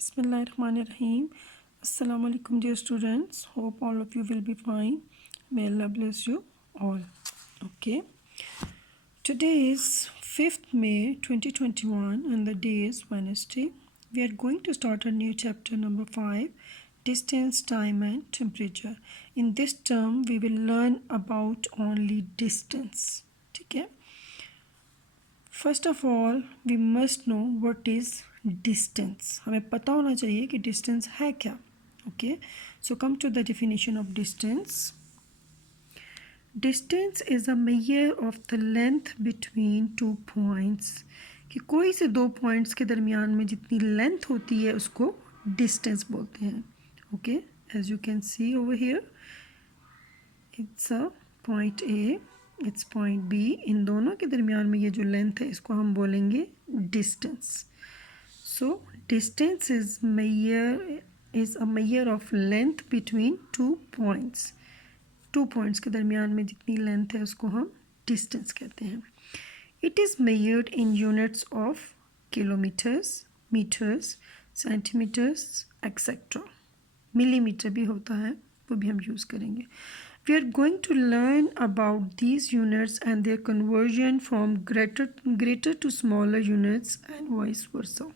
Bismillahirrahmanirrahim. Assalamu alaikum, dear students. Hope all of you will be fine. May Allah bless you all. Okay. Today is 5th May 2021 and the day is Wednesday. We are going to start a new chapter number 5, distance, time and temperature. In this term, we will learn about only distance. Okay. First of all we must know what is distance. हमें पता होना चाहिए कि distance है क्या. Okay, so come to the definition of distance. Distance is a measure of the length between two points. कि कोई से दो पॉइंट्स के दरमियान में जितनी लेंथ होती है उसको डिस्टेंस बोलते हैं. Okay, as you can see over here it's a point A, it's point B. इन दोनों के दरमियान में ये जो लेंथ है इसको हम बोलेंगे distance. So distance is a measure of length between two points. Two points के दरमियान में जितनी लेंथ है उसको हम डिस्टेंस कहते हैं. It is measured in units of kilometres, metres, centimetres etcetera. Millimetre भी होता है, वो भी हम यूज़ करेंगे. We are going to learn about these units and their conversion from greater to smaller units and vice versa.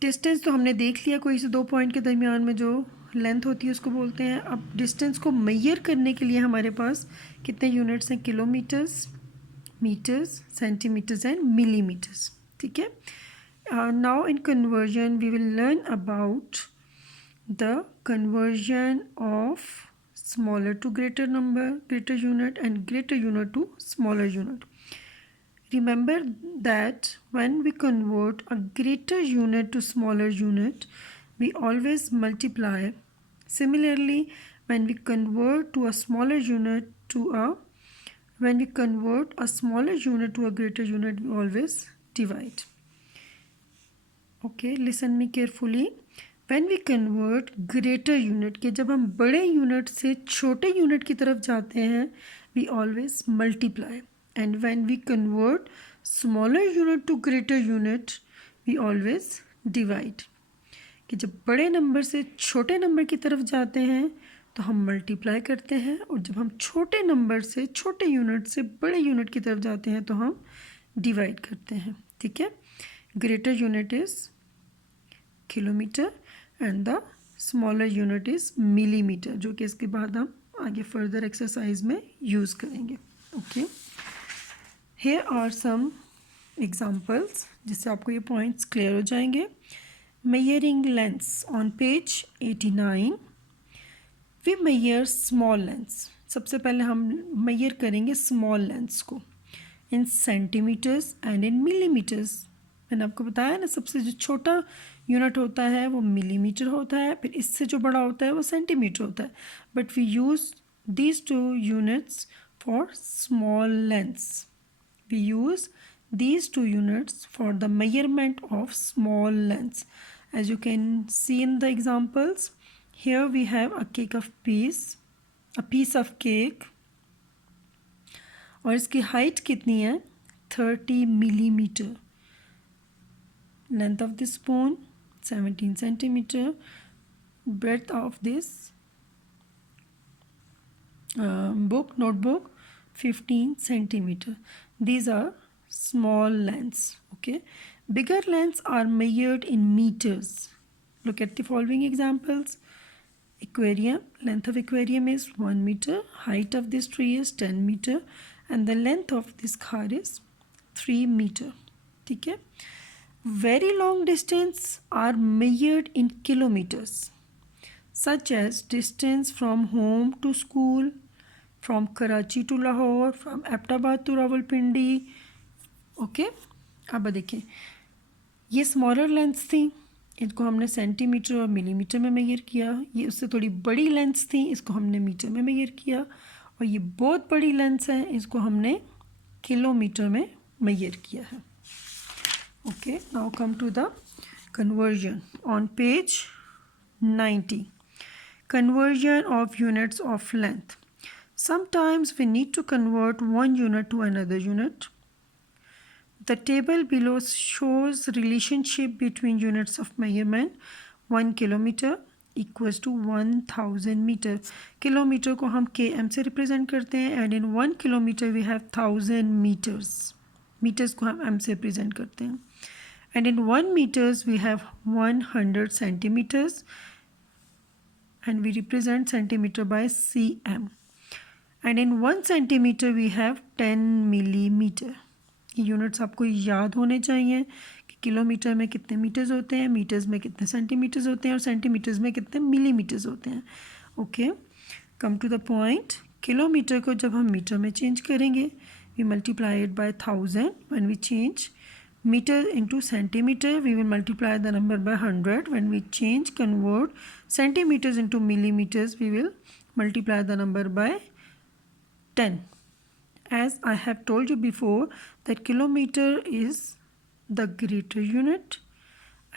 Distance तो हमने देख लिया, कोई से दो पॉइंट के दरमियान में जो लेंथ होती है उसको बोलते हैं. अब डिस्टेंस को मेजर करने के लिए हमारे पास कितने यूनिट्स हैं? Kilometres, metres, centimetres and millimetres. ठीक है. Now in conversion we will learn about the conversion of smaller to greater number, greater unit and greater unit to smaller unit. Remember that when we convert a greater unit to smaller unit, we always multiply. Similarly, when we convert to a smaller unit to a greater unit, we always divide. Okay, listen me carefully. When we convert greater unit, कि जब हम बड़े unit से छोटे unit की तरफ जाते हैं, we always multiply. And when we convert smaller unit to greater unit, we always divide. कि जब बड़े नंबर से छोटे नंबर की तरफ जाते हैं तो हम मल्टीप्लाई करते हैं, और जब हम छोटे नंबर से छोटे यूनिट से बड़े यूनिट की तरफ जाते हैं तो हम डिवाइड करते हैं. ठीक है. Greater unit is kilometre and the smaller unit is millimetre, जो कि इसके बाद हम आगे फर्दर एक्सरसाइज में यूज़ करेंगे. Okay, here are some examples जिससे आपको ये पॉइंट्स क्लियर हो जाएंगे. Measuring lengths on page 89. We measure small lengths. सबसे पहले हम मेजर करेंगे स्मॉल लेंस को in centimetres and in millimetres. मैंने आपको बताया ना, सबसे जो छोटा यूनिट होता है वो मिलीमीटर होता है, फिर इससे जो बड़ा होता है वो सेंटीमीटर होता है. But we use these two units for small lengths. We use these two units for the measurement of small lengths. As you can see in the examples, here we have a piece of cake, और इसकी height कितनी है? 30 millimetre. Length of this spoon 17 centimeter. Breadth of this notebook 15 centimeter. These are small lengths. Okay, bigger lengths are measured in meters. Look at the following examples. Aquarium. Length of aquarium is 1 meter. Height of this tree is 10 meter and the length of this car is 3 meter. ठीक है. Very long distance are measured in kilometers, such as distance from home to school, from Karachi to Lahore, from Ahmedabad to Rawalpindi. Okay, अब देखिए ये smaller lengths थी, इनको हमने centimetre और millimetre में मेजर किया. ये उससे थोड़ी बड़ी लेंथ्स थी, इसको हमने मीटर में मेजर किया. और ये बहुत बड़ी लेंथ्स हैं, इसको हमने किलोमीटर में मेजर किया है. Okay, now come to the conversion on page 90. Conversion of units of length. Sometimes we need to convert one unit to another unit. The table below shows relationship between units of measurement. 1 kilometre equals to 1000 metre. Kilometre को हम km से represent करते हैं and in 1 kilometre we have 1000 metres. Metres को हम m से represent करते हैं. And in 1 meters we have 100 centimeters and we represent centimeter by cm. And in 1 centimeter we have 10 millimeter. ये यूनिट्स आपको याद होने चाहिए कि किलोमीटर में कितने मीटर्स होते हैं, मीटर्स में कितने सेंटीमीटर्स होते हैं और सेंटीमीटर्स में कितने मिलीमीटर्स होते हैं. Okay, come to the point. Kilometre को जब हम मीटर में चेंज करेंगे we multiply it by 1000. When we change meter into centimeter we will multiply the number by 100. When we convert centimeters into millimeters we will multiply the number by 10. As I have told you before that kilometer is the greater unit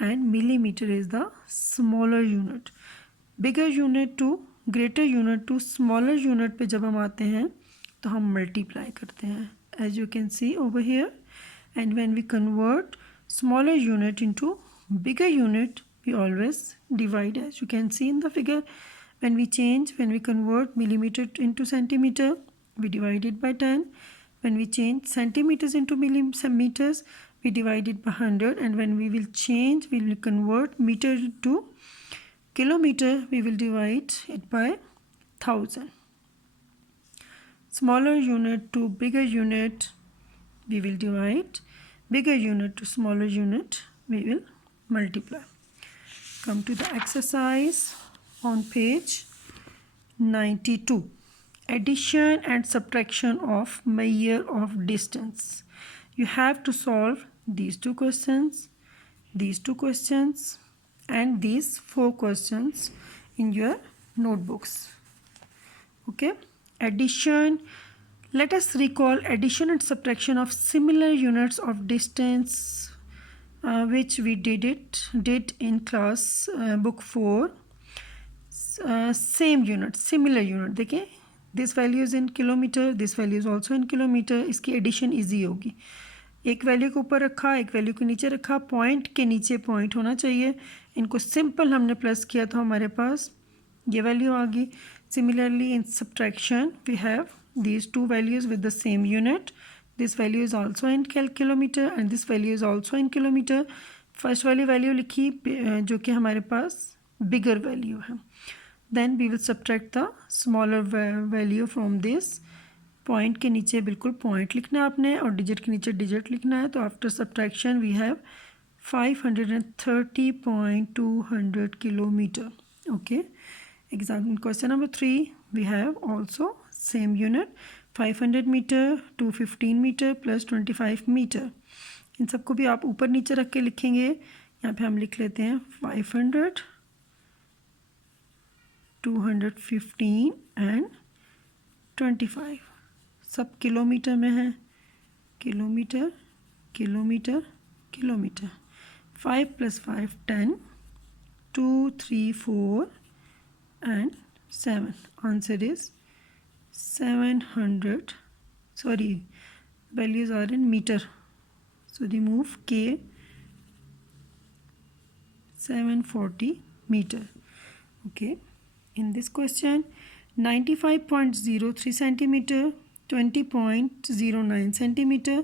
and millimeter is the smaller unit. Bigger unit to greater unit to smaller unit पे जब हम आते हैं तो हम multiply करते हैं, as you can see over here. And when we convert smaller unit into bigger unit we always divide, as you can see in the figure. When we convert millimeter into centimeter we divide it by 10. When we change centimeters into millimeters we divide it by 100. And when we will convert meter to kilometer we will divide it by 1000. Smaller unit to bigger unit we will divide, bigger unit to smaller unit we will multiply. Come to the exercise on page 92. Addition and subtraction of measure of distance. You have to solve these two questions, and these 4 questions in your notebooks. Okay, addition. Let us recall addition and subtraction of similar units of distance which we did in class book 4. Same unit, similar unit. देखिए, this value is in kilometer, this value is also in kilometer. इसकी addition easy होगी. एक value को ऊपर रखा, एक value को नीचे रखा, पॉइंट के नीचे पॉइंट होना चाहिए. इनको सिंपल हमने प्लस किया तो हमारे पास ये वैल्यू आ गई. Similarly in subtraction we have these two values with the same unit. This value is also in kilometer and this value is also in kilometer. First value लिखी जो कि हमारे पास bigger value है. Then we will subtract the smaller value from this. Point के नीचे बिल्कुल point लिखना है आपने और digit के नीचे digit लिखना है. तो after subtraction we have 530.200 kilometer. Okay. Example question number 3 we have also same unit 500 meter, 215 meter plus 25 meter. इन सबको भी आप ऊपर नीचे रख के लिखेंगे. यहाँ पे हम लिख लेते हैं 500, 215 and 25. सब किलोमीटर में है. Kilometre kilometre kilometre. 5 plus 5 10, 2 3 4 and 7. Answer is 700. Sorry, values are in meter, so remove k. 740 meter. Okay, in this question 95.03 centimeter, 20.09 centimeter,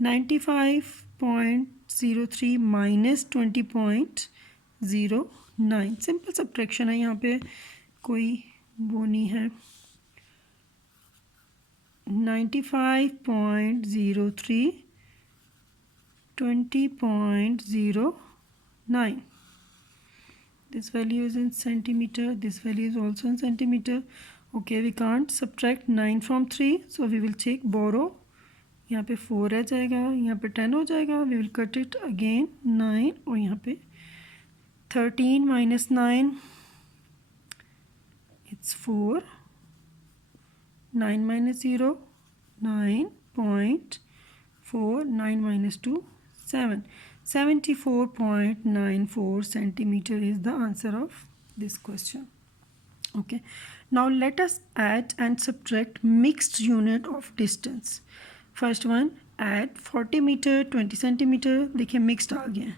95.03 minus 20.09. Simple subtraction है, यहाँ पे कोई वो नहीं है. 95.03 20.09. This value is in centimeter, this value is also in centimeter. Okay, we can't subtract 9 from 3, so we will take borrow. यहाँ पे 4 रह जाएगा, यहाँ पे 10 हो जाएगा. We will cut it again 9 और यहाँ पे 13 minus 9 it's 4. 9 minus 0 9.4. 9 minus 2 7. 74.94 centimeter is the answer of this question. Okay, now let us add and subtract mixed unit of distance. First one, at 40 metre 20 centimetre, देखिए mixed आ गया है.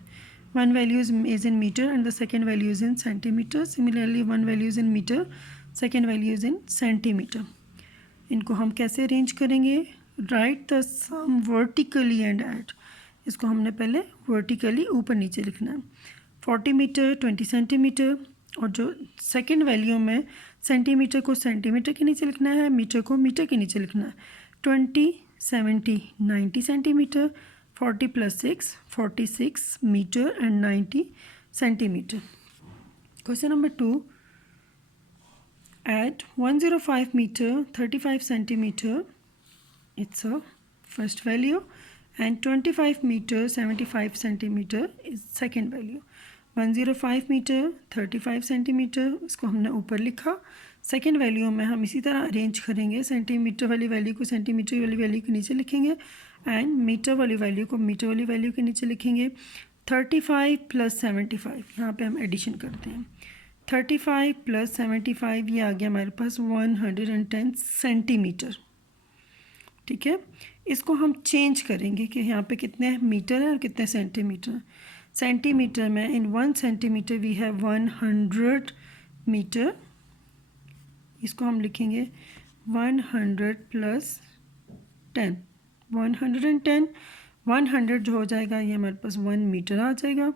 One value is in metre and the second value is in centimetre. Similarly one value is in metre, second value is in centimetre. इनको हम कैसे arrange करेंगे? Write the sum vertically and add. इसको हमने पहले वर्टिकली ऊपर नीचे लिखना है. 40 मीटर 20 सेंटीमीटर, और जो सेकेंड वैल्यू में सेंटीमीटर को सेंटीमीटर के नीचे लिखना है, मीटर को मीटर के नीचे लिखना है. 20 70 90 centimetre, 40 + 6 46 metre and 90 centimetre. Question number 2. At 105 meter 35 centimeter, it's a first value, and 25 meter 75 centimeter is second value. 105 metre 35 centimetre, इसको हमने ऊपर लिखा. सेकेंड वैल्यू में हम इसी तरह अरेंज करेंगे. सेंटीमीटर वाली वैल्यू को सेंटीमीटर वाली वैल्यू के नीचे लिखेंगे एंड मीटर वाली वैल्यू को मीटर वाली वैल्यू के नीचे लिखेंगे. 35 + 75, यहाँ पे हम एडिशन करते हैं. 35 + 75 ये आ गया हमारे पास 110 सेंटीमीटर. ठीक है, इसको हम चेंज करेंगे कि यहाँ पे कितने मीटर है और कितने सेंटीमीटर. सेंटीमीटर में इन 1 सेंटीमीटर वी हैव 100 मीटर. इसको हम लिखेंगे 100 + 10 110. 100 जो हो जाएगा ये हमारे पास 1 मीटर आ जाएगा,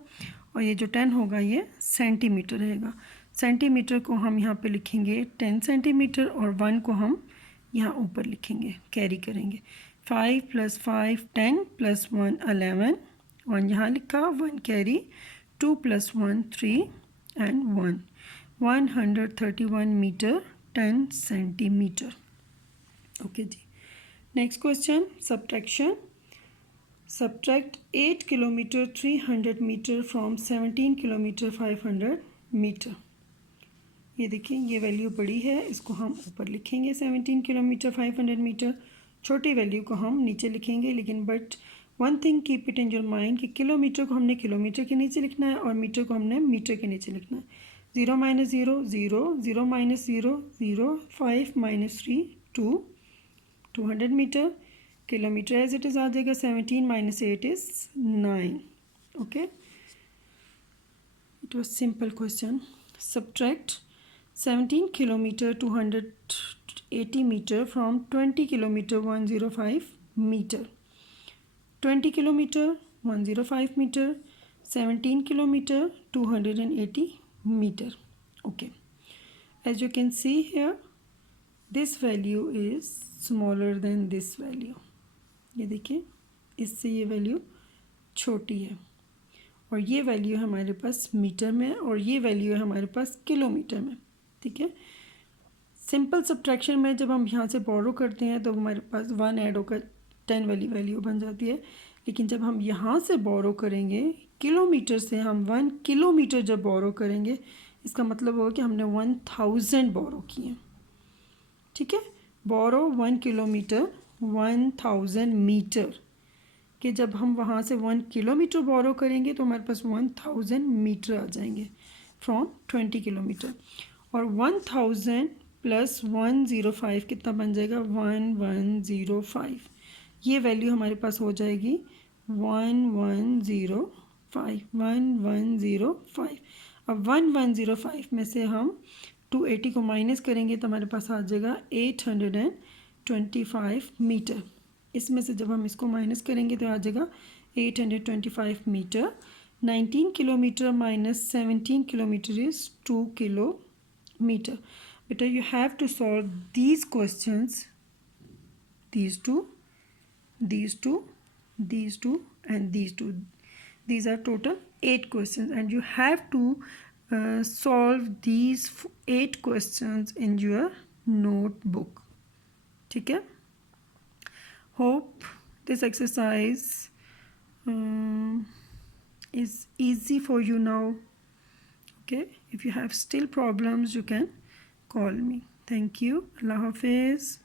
और ये जो 10 होगा ये सेंटीमीटर रहेगा. सेंटीमीटर को हम यहाँ पे लिखेंगे 10 सेंटीमीटर, और 1 को हम यहाँ ऊपर लिखेंगे, कैरी करेंगे. 5 + 5 10 + 1 11, 1 यहाँ लिखा, 1 carry, 2 + 1 3 and 1. 131 metre 10 centimetre. Okay जी. Next question, subtraction. Subtract 8 kilometer 300 meter from 17 kilometer 500 metre. ये देखिए ये वैल्यू बड़ी है, इसको हम ऊपर लिखेंगे 17 किलोमीटर 500 मीटर. छोटी वैल्यू को हम नीचे लिखेंगे, लेकिन but one thing keep it in your mind कि किलोमीटर को हमने किलोमीटर के नीचे लिखना है और मीटर को हमने मीटर के नीचे लिखना है. 0 - 0 0 0 - 0 0 5 - 3 2 200 metre. Kilometre as it is आ जाएगा. 17 - 8 is 9. Okay, it was simple question. Subtract 17 kilometre 280 metre from 20 kilometre 105 metre. 20 kilometre 105 metre, 17 kilometre 280 metre. Okay, as you can see here this value is smaller than this value. ये देखिए इससे ये value छोटी है, और ये वैल्यू है हमारे पास मीटर में, और ये वैल्यू है हमारे पास किलोमीटर में. ठीक है, सिंपल सब्ट्रैक्शन में जब हम यहाँ से बोरो करते हैं तो हमारे पास 1 ऐड होकर 10 वाली वैल्यू बन जाती है. लेकिन जब हम यहाँ से बोरो करेंगे किलोमीटर से, हम 1 किलोमीटर जब बोरो करेंगे, इसका मतलब होगा कि हमने 1000 बोरो किए. ठीक है, बोरो 1 किलोमीटर 1000 मीटर, कि जब हम वहाँ से 1 किलोमीटर बोरो करेंगे तो हमारे पास 1000 मीटर आ जाएंगे फ्रॉम 20 किलोमीटर. और 1000 + 105 कितना बन जाएगा? 1105. ये वैल्यू हमारे पास हो जाएगी 1105. अब 1105 में से हम 280 को माइनस करेंगे तो हमारे पास आ जाएगा 825 मीटर. इसमें से जब हम इसको माइनस करेंगे तो आ जाएगा 825 metre. 19 kilometre - 17 kilometre is 2 kilometre. बेटा you have to solve these questions, these two, these two, these two and these two. These are total 8 questions, and you have to solve these 8 questions in your notebook. ठीक है, hope this exercise is easy for you now. Okay, if you have still problems you can call me. Thank you. Allah Hafiz.